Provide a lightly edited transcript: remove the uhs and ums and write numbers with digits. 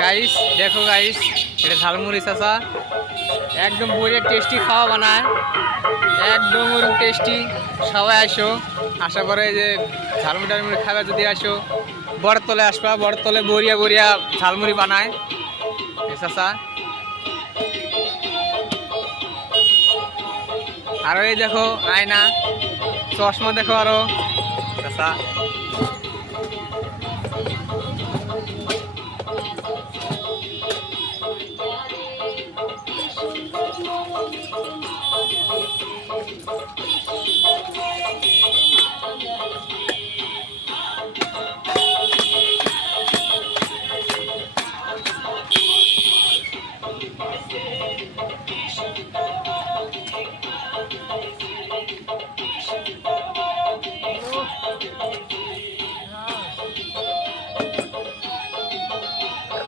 Guys দেখো guys, এটা ঝালমুড়ি চাচা একদম বড়িয়া টেস্টি খাওয়া বানায়, একদম ওরকম টেস্টি। সবাই আসো, আশা করে যে ঝালমুড়ি টালমুড়ি খাবে যদি আসো বড়তলে আসবা, বড়তলে বড়িয়া বড়িয়া ঝালমুড়ি বানায় চাচা। আরো এই দেখো আয়না, চশমা দেখো আরো চাচা।